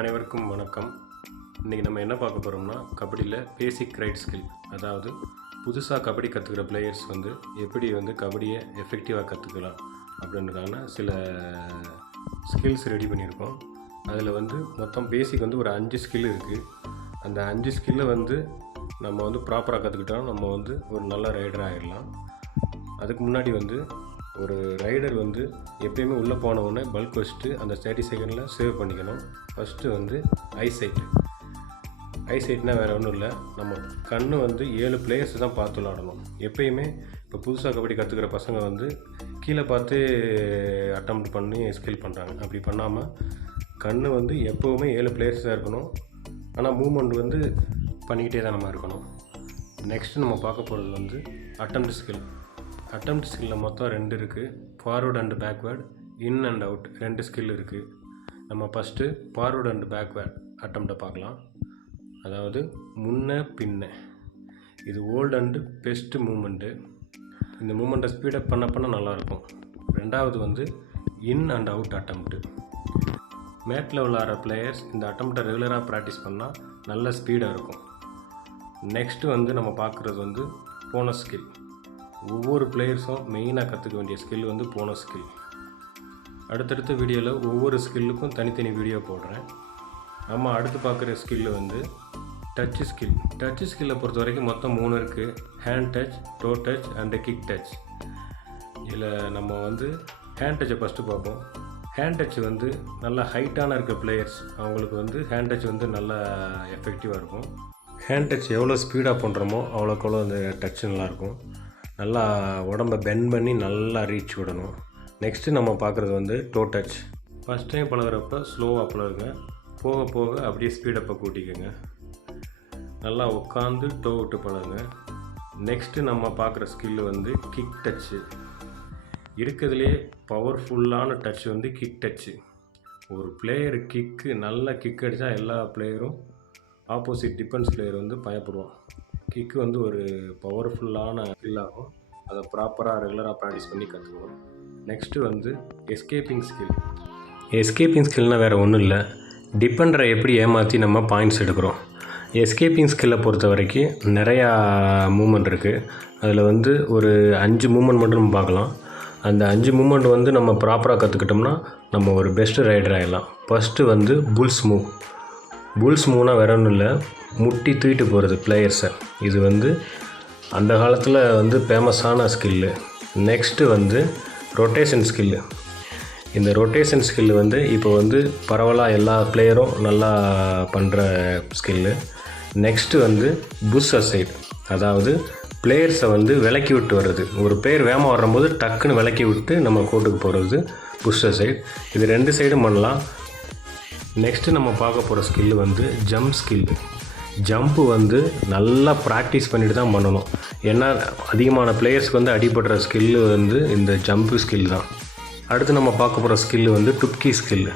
அனைவருக்கும் வணக்கம். இன்றைக்கி நம்ம என்ன பார்க்க போகிறோம்னா, கபடியில் பேசிக் ரைட் ஸ்கில். அதாவது புதுசாக கபடி கற்றுக்கிற பிளேயர்ஸ் எப்படி கபடியை எஃபெக்டிவாக கற்றுக்கலாம் அப்படின்றதுக்கான சில ஸ்கில்ஸ் ரெடி பண்ணியிருக்கோம். அதில் மொத்தம் பேசிக் ஒரு 5 ஸ்கில் இருக்குது. அந்த 5 ஸ்கில்லை நம்ம ப்ராப்பராக கற்றுக்கிட்டோம், நம்ம ஒரு நல்ல ரைடர் ஆகிடலாம். அதுக்கு முன்னாடி ஒரு ரைடர் எப்பயுமே உள்ளே போனவுடனே பல்க் வச்சுட்டு அந்த 30 செகண்டில் சேவ் பண்ணிக்கணும். ஃபஸ்ட்டு ஐசைட்னால் வேறு ஒன்றும் இல்லை, நம்ம கண்ணு 7 பிளேயர்ஸ் தான் பார்த்து விளாடணும். எப்பயுமே இப்போ புதுசாக கபடி கற்றுக்கிற பசங்க கீழே பார்த்து அட்டெம்ப்ட் பண்ணி ஸ்கில் பண்ணுறாங்க. அப்படி பண்ணாமல் கண்ணு எப்போவுமே 7 பிளேயர்ஸ் தான் இருக்கணும். ஆனால் மூமெண்ட் பண்ணிக்கிட்டே தான் நம்ம இருக்கணும். நெக்ஸ்ட்டு நம்ம பார்க்க போகிறது அட்டெம்ப்ட் ஸ்கில். அட்டெம்ப்ட் ஸ்கில்லில் மொத்தம் 2 இருக்குது. Forward and backward, in and out 2 skill இருக்குது. நம்ம ஃபஸ்ட்டு ஃபார்வர்ட் அண்ட் பேக்வேர்ட் அட்டெம்ப்டை பார்க்கலாம். அதாவது முன்ன பின்ன, இது ஓல்டு அண்டு பெஸ்ட்டு மூமெண்ட்டு. இந்த மூமெண்ட்டை ஸ்பீடப் பண்ண நல்லாயிருக்கும். ரெண்டாவது இன் அண்ட் அவுட் அட்டெம்ப்ட்டு. மேட்டில் விளாட்ற பிளேயர்ஸ் இந்த அட்டெம்ப்டை ரெகுலராக ப்ராக்டிஸ் பண்ணால் நல்ல ஸ்பீடாக இருக்கும். நெக்ஸ்ட்டு நம்ம பார்க்குறது போனஸ் ஸ்கில். ஒவ்வொரு பிளேயர்ஸும் மெயினாக கற்றுக்க வேண்டிய ஸ்கில் போனஸ் ஸ்கில். அடுத்தடுத்த வீடியோவில் ஒவ்வொரு ஸ்கில்லுக்கும் தனித்தனி வீடியோ போடுறேன். நம்ம அடுத்து பார்க்குற ஸ்கில்லு டச் ஸ்கில். டச் ஸ்கில்லை பொறுத்த வரைக்கும் மொத்தம் 3 இருக்குது. Hand touch, to touch and kick touch. இதில் நம்ம ஹேண்ட் டச்சை ஃபஸ்ட்டு பார்ப்போம். ஹேண்ட் டச் நல்லா ஹைட்டான இருக்க பிளேயர்ஸ் அவங்களுக்கு ஹேண்ட் டச் நல்லா எஃபெக்டிவாக இருக்கும். ஹேண்ட் டச் எவ்வளோ ஸ்பீடாக பண்ணுறோமோ அவ்வளோக்கு அந்த டச் நல்லாயிருக்கும். நல்லா உடம்பை பெண்ட் பண்ணி நல்லா ரீச் விடணும். நெக்ஸ்ட்டு நம்ம பார்க்குறது டோ டச். ஃபஸ்ட் டைம் பழகிறப்ப ஸ்லோவாக பழகுங்க, போக போக அப்படியே ஸ்பீடப்பை கூட்டிக்கோங்க. நல்லா உட்காந்து டோ விட்டு பழகுங்க. நெக்ஸ்ட்டு நம்ம பார்க்குற ஸ்கில்லு கிக் டச்சு. இருக்கிறதுலே பவர்ஃபுல்லான டச் கிக் டச்சு. ஒரு பிளேயர் நல்ல கிக் அடித்தா எல்லா பிளேயரும் ஆப்போசிட் டிஃபென்ஸ் பிளேயர் பயப்படுவான். கிக்கு ஒரு பவர்ஃபுல்லான ஸ்கில்லாகும். அதை ப்ராப்பராக ரெகுலராக ப்ராக்டிஸ் பண்ணி கற்றுக்கணும். Next escaping skill. எஸ்கேப்பிங் ஸ்கில்னால் வேறு ஒன்றும் இல்லை, டிஃபெண்டரை எப்படி ஏமாற்றி நம்ம பாயிண்ட்ஸ் எடுக்கிறோம். எஸ்கேப்பிங் ஸ்கில்லை பொறுத்த வரைக்கும் நிறையா மூமெண்ட் இருக்குது. அதில் ஒரு 5 மூமெண்ட் மட்டும் நம்ம பார்க்கலாம். அந்த 5 மூமெண்ட் நம்ம ப்ராப்பராக கற்றுக்கிட்டோம்னா நம்ம ஒரு பெஸ்ட்டு ரைடர் ஆகிடலாம். First bulls move. புல்ஸ் மூவ்னால் வேறு ஒன்றும் இல்லை, முட்டி தூக்கிட்டு போகிறது பிளேயர்ஸை. இது அந்த காலத்தில் ஃபேமஸான ஸ்கில்லு. Next rotation skill. இந்த ரொட்டேஷன் ஸ்கில்லு இப்போ பரவலாக எல்லா பிளேயரும் நல்லா பண்ணுற ஸ்கில்லு. Next push aside. அதாவது பிளேயர்ஸை விலக்கி விட்டு வர்றது. ஒரு பிளேயர் வேகமாக வரும்போது டக்குன்னு விலக்கி விட்டு நம்ம கோர்ட்டுக்கு போகிறது புஷ் அசைட். இது 2 சைடும் பண்ணலாம். நெக்ஸ்ட்டு நம்ம பார்க்க போகிற ஸ்கில்லு ஜம்ப் ஸ்கில்லு. ஜம்ப்பு நல்லா ப்ராக்டிஸ் பண்ணிட்டு தான் பண்ணணும். ஏன்னா அதிகமான பிளேயர்ஸ்க்கு அடிபடுற ஸ்கில்லு இந்த ஜம்ப்பு ஸ்கில் தான். அடுத்து நம்ம பார்க்க போகிற ஸ்கில்லு டுப்கி ஸ்கில்லு.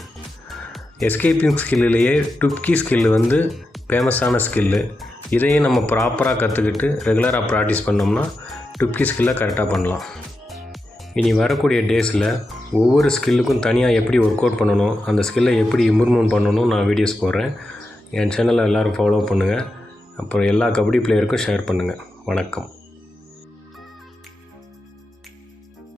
எஸ்கேப்பிங் ஸ்கில்லையே டுப்கி ஸ்கில்லு ஃபேமஸான ஸ்கில்லு. இதையும் நம்ம ப்ராப்பராக கற்றுக்கிட்டு ரெகுலராக ப்ராக்டிஸ் பண்ணோம்னா டுப்கி ஸ்கில்லை கரெக்டாக பண்ணலாம். இனி வரக்கூடிய டேஸில் ஒவ்வொரு ஸ்கில்லுக்கும் தனியாக எப்படி ஒர்க் அவுட் பண்ணணும், அந்த ஸ்கில்லை எப்படி இம்ப்ரூவ்மெண்ட் பண்ணணும் நான் வீடியோஸ் போடுறேன். என் சேனலை எல்லோரும் ஃபாலோ பண்ணுங்கள். அப்புறம் எல்லா கபடி பிளேயருக்கும் ஷேர் பண்ணுங்கள். வணக்கம்.